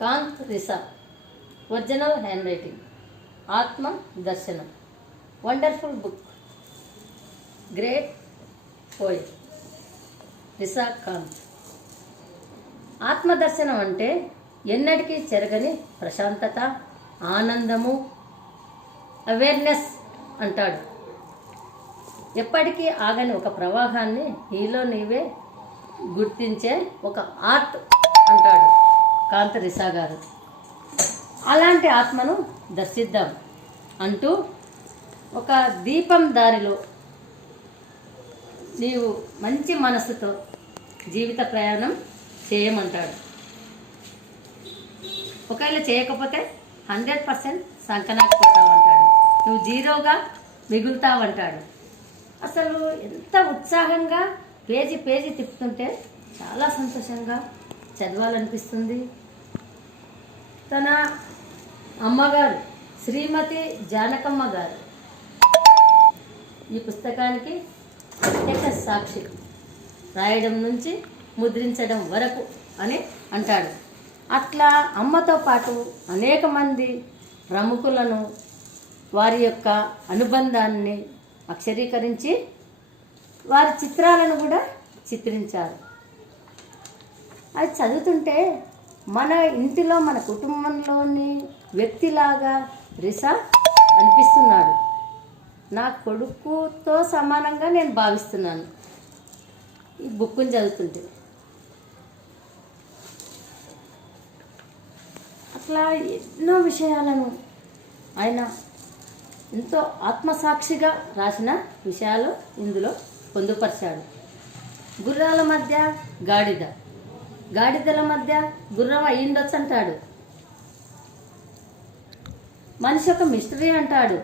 Kanth రిసా, original hand writing, ఆత్మ దర్శనం, wonderful book, great పోయ్. రిసా కాంత్. ఆత్మదర్శనం అంటే ఎన్నటికీ చెరగని ప్రశాంతత, ఆనందము, అవేర్నెస్ అంటాడు. ఎప్పటికీ ఆగని ఒక ప్రవాహాన్ని నీలో నీవే గుర్తించే ఒక ఆర్ట్ అంటాడు కాంత్ రిసా గారు. అలాంటి ఆత్మను దర్శిద్దాం అంటూ ఒక దీపం దారిలో నీవు మంచి మనసుతో జీవిత ప్రయాణం చేయమంటాడు. ఒకవేళ చేయకపోతే 100% సంకనాకపోతావంటాడు. నువ్వు జీరోగా మిగులుతావంటాడు. అసలు ఎంత ఉత్సాహంగా పేజీ పేజీ తిప్పుతుంటే చాలా సంతోషంగా చదవాలనిపిస్తుంది. తన అమ్మగారు శ్రీమతి జానకమ్మ గారు ఈ పుస్తకానికి ప్రత్యక్ష సాక్షి, రాయడం నుంచి ముద్రించడం వరకు అని అంటాడు. అట్లా అమ్మతో పాటు అనేక మంది ప్రముఖులను, వారి యొక్క అనుబంధాన్ని అక్షరీకరించి వారి చిత్రాలను కూడా చిత్రించారు. అది చదువుతుంటే మన ఇంటిలో, మన కుటుంబంలోని వ్యక్తిలాగా రిసా అనిపిస్తున్నాడు. నా కొడుకుతో సమానంగా నేను భావిస్తున్నాను ఈ బుక్కుని చదువుతుంటే. అట్లా ఎన్నో విషయాలను ఆయన ఎంతో ఆత్మసాక్షిగా రాసిన విషయాలు ఇందులో పొందుపరిచాడు. గుర్రాల మధ్య గాడిద, గాడిదల మధ్య గుర్రం అయ్యిండొచ్చు అంటాడు. మనిషి ఒక మిస్టరీ అంటాడు.